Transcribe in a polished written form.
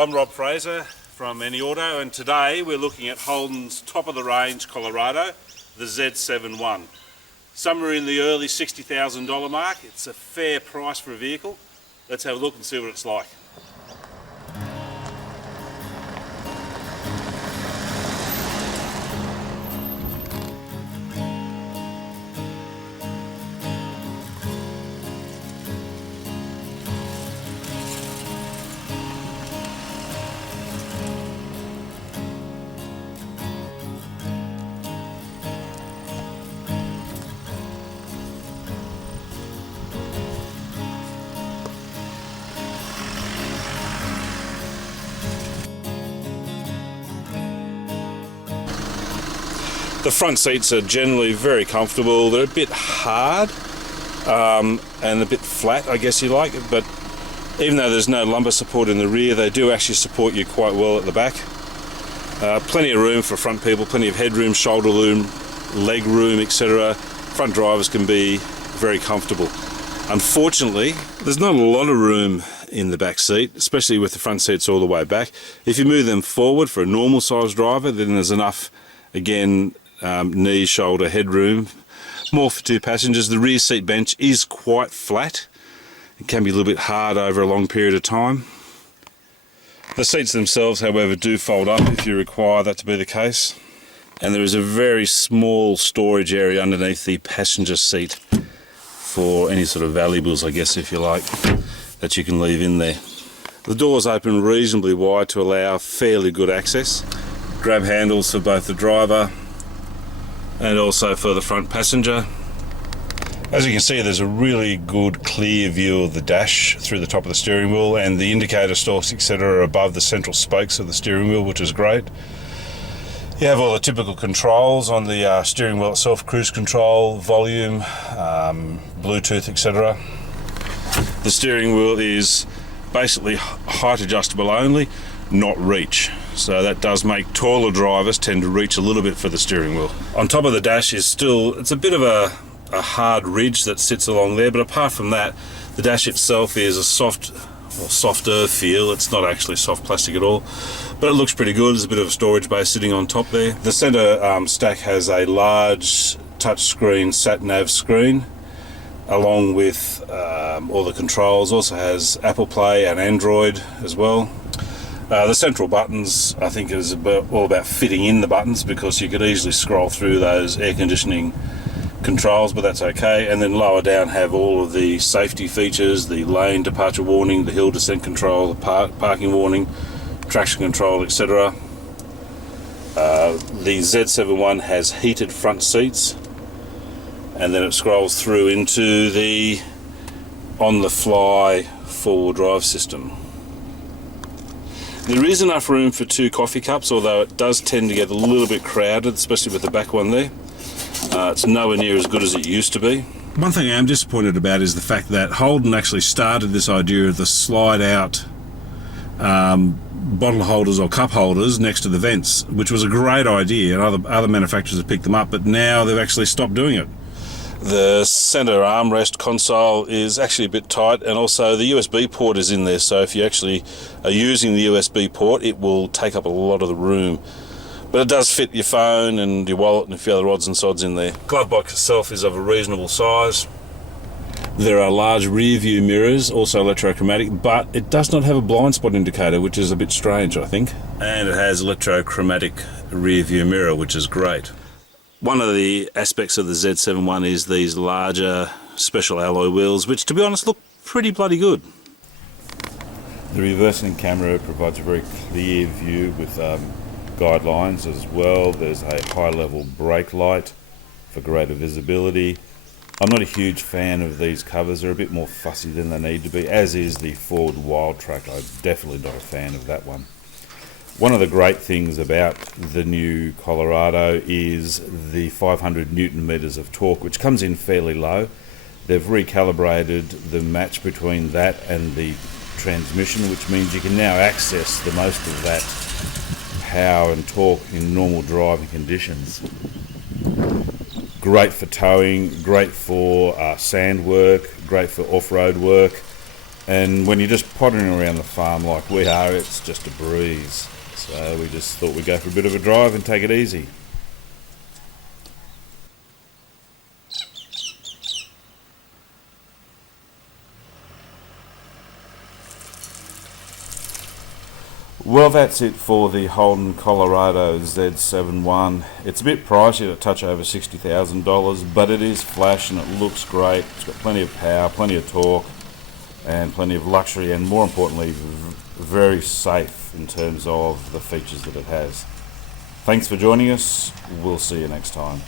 I'm Rob Fraser from Any Auto, and today we're looking at Holden's top of the range Colorado, the Z71. Somewhere in the early $60,000 mark. It's a fair price for a vehicle. Let's have a look and see what it's like. The front seats are generally very comfortable. They're a bit hard and a bit flat, I guess you like, but even though there's no lumbar support in the rear, they do actually support you quite well at the back. Plenty of room for front people, plenty of headroom, shoulder room, leg room, etc. Front drivers can be very comfortable. Unfortunately, there's not a lot of room in the back seat, especially with the front seats all the way back. If you move them forward for a normal size driver, then there's enough, again, knee, shoulder, headroom, more for two passengers. The rear seat bench is quite flat. It can be a little bit hard over a long period of time. The seats themselves, however, do fold up if you require that to be the case. And there is a very small storage area underneath the passenger seat for any sort of valuables, I guess, if you like, that you can leave in there. The doors open reasonably wide to allow fairly good access. Grab handles for both the driver and also for the front passenger. As you can see, there's a really good clear view of the dash through the top of the steering wheel, and the indicator stalks, etc., are above the central spokes of the steering wheel, which is great. You have all the typical controls on the steering wheel itself: cruise control, volume, Bluetooth, etc. The steering wheel is basically height adjustable only, not reach. So that does make taller drivers tend to reach a little bit for the steering wheel. On top of the dash is still, it's a bit of a hard ridge that sits along there, but apart from that, the dash itself is a softer feel. It's not actually soft plastic at all, but it looks pretty good. There's a bit of a storage base sitting on top there. The center stack has a large touchscreen Sat-Nav screen, along with all the controls. Also has Apple Play and Android as well. The central buttons, I think, is all about fitting in the buttons, because you could easily scroll through those air conditioning controls, but that's okay. And then lower down have all of the safety features: the lane departure warning, the hill descent control, the parking warning, traction control, etc. The Z71 has heated front seats, and then it scrolls through into the on-the-fly four-wheel drive system. There is enough room for two coffee cups, although it does tend to get a little bit crowded, especially with the back one there. It's nowhere near as good as it used to be. One thing I am disappointed about is the fact that Holden actually started this idea of the slide-out bottle holders or cup holders next to the vents, which was a great idea, and other manufacturers have picked them up, but now they've actually stopped doing it. The center armrest console is actually a bit tight, and also the USB port is in there, so if you actually are using the USB port, it will take up a lot of the room. But it does fit your phone and your wallet and a few other odds and sods in there. Glove box itself is of a reasonable size. There are large rear view mirrors, also electrochromatic, but it does not have a blind spot indicator, which is a bit strange, I think. And it has electrochromatic rear view mirror, which is great. One of the aspects of the Z71 is these larger special alloy wheels, which, to be honest, look pretty bloody good. The reversing camera provides a very clear view with guidelines as well. There's a high-level brake light for greater visibility. I'm not a huge fan of these covers. They're a bit more fussy than they need to be, as is the Ford Wildtrak. I'm definitely not a fan of that one. One of the great things about the new Colorado is the 500 Newton meters of torque, which comes in fairly low. They've recalibrated the match between that and the transmission, which means you can now access the most of that power and torque in normal driving conditions. Great for towing, great for sand work, great for off-road work. And when you're just pottering around the farm like we are, it's just a breeze. So we just thought we'd go for a bit of a drive and take it easy. Well, that's it for the Holden Colorado Z71. It's a bit pricey, at a touch over $60,000, but it is flash and it looks great. It's got plenty of power, plenty of torque, and plenty of luxury, and more importantly, very safe in terms of the features that it has. Thanks for joining us. We'll see you next time.